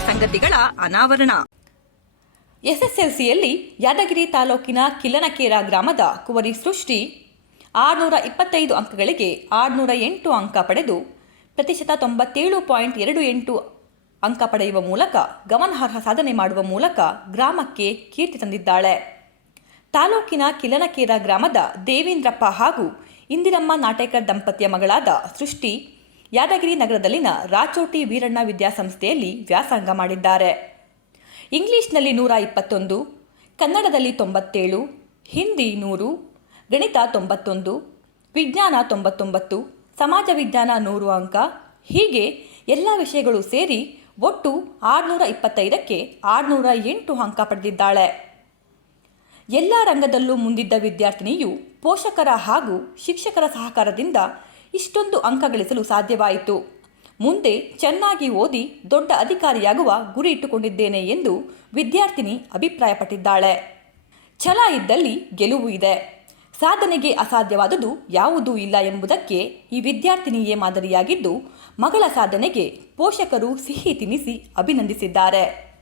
ಸಂಗತಿಗಳ ಅನಾವರಣ. ಎಸ್ಎಸ್ಎಲ್ಸಿಯಲ್ಲಿ ಯಾದಗಿರಿ ತಾಲೂಕಿನ ಕಿಲನಕೇರ ಗ್ರಾಮದ ಕುವರಿ ಸೃಷ್ಟಿ. ಆರುನೂರ ಇಪ್ಪತ್ತೈದು ಅಂಕಗಳಿಗೆ ಆರುನೂರ ಎಂಟು ಅಂಕ ಪಡೆದು ಪ್ರತಿಶತ ತೊಂಬತ್ತೇಳು ಪಾಯಿಂಟ್ ಎರಡು ಎಂಟು ಅಂಕ ಪಡೆಯುವ ಮೂಲಕ ಗಮನಾರ್ಹ ಸಾಧನೆ ಮಾಡುವ ಮೂಲಕ ಗ್ರಾಮಕ್ಕೆ ಕೀರ್ತಿ ತಂದಿದ್ದಾಳೆ. ತಾಲೂಕಿನ ಕಿಲನಕೇರ ಗ್ರಾಮದ ದೇವೇಂದ್ರಪ್ಪ ಹಾಗೂ ಇಂದಿರಮ್ಮ ನಾಟೇಕರ್ ದಂಪತಿಯ ಮಗಳಾದ ಸೃಷ್ಟಿ ಯಾದಗಿರಿ ನಗರದಲ್ಲಿನ ರಾಚೋಟಿ ವೀರಣ್ಣ ವಿದ್ಯಾಸಂಸ್ಥೆಯಲ್ಲಿ ವ್ಯಾಸಂಗ ಮಾಡಿದ್ದಾರೆ. ಇಂಗ್ಲಿಷ್ನಲ್ಲಿ ನೂರ ಇಪ್ಪತ್ತೊಂದು, ಕನ್ನಡದಲ್ಲಿ ತೊಂಬತ್ತೇಳು, ಹಿಂದಿ ನೂರು, ಗಣಿತ ತೊಂಬತ್ತೊಂದು, ವಿಜ್ಞಾನ ತೊಂಬತ್ತೊಂಬತ್ತು, ಸಮಾಜ ವಿಜ್ಞಾನ ನೂರು ಅಂಕ, ಹೀಗೆ ಎಲ್ಲ ವಿಷಯಗಳು ಸೇರಿ ಒಟ್ಟು ಆರುನೂರ ಇಪ್ಪತ್ತೈದಕ್ಕೆ ಆರುನೂರ ಎಂಟು ಅಂಕ ಪಡೆದಿದ್ದಾಳೆ. ಎಲ್ಲ ರಂಗದಲ್ಲೂ ಮುಂದಿದ್ದ ವಿದ್ಯಾರ್ಥಿನಿಯು ಪೋಷಕರ ಹಾಗೂ ಶಿಕ್ಷಕರ ಸಹಕಾರದಿಂದ ಇಷ್ಟೊಂದು ಅಂಕ ಗಳಿಸಲು ಸಾಧ್ಯವಾಯಿತು. ಮುಂದೆ ಚೆನ್ನಾಗಿ ಓದಿ ದೊಡ್ಡ ಅಧಿಕಾರಿಯಾಗುವ ಗುರಿ ಇಟ್ಟುಕೊಂಡಿದ್ದೇನೆ ಎಂದು ವಿದ್ಯಾರ್ಥಿನಿ ಅಭಿಪ್ರಾಯಪಟ್ಟಿದ್ದಾಳೆ. ಛಲ ಇದ್ದಲ್ಲಿ ಗೆಲುವು ಇದೆ. ಸಾಧನೆಗೆ ಅಸಾಧ್ಯವಾದುದು ಯಾವುದೂ ಇಲ್ಲ ಎಂಬುದಕ್ಕೆ ಈ ವಿದ್ಯಾರ್ಥಿನಿಯೇ ಮಾದರಿಯಾಗಿದ್ದು ಮಗಳ ಸಾಧನೆಗೆ ಪೋಷಕರು ಸಿಹಿ ತಿನ್ನಿಸಿ ಅಭಿನಂದಿಸಿದ್ದಾರೆ.